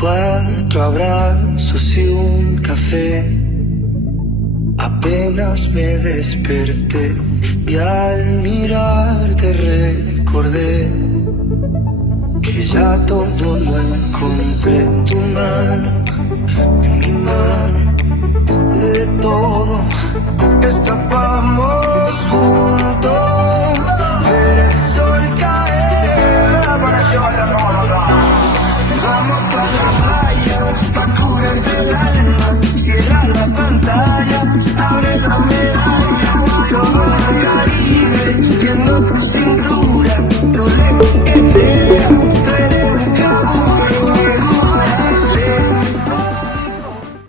Cuatro abrazos y un café. Apenas me desperté y al mirarte recordé que ya todo lo encontré. Tu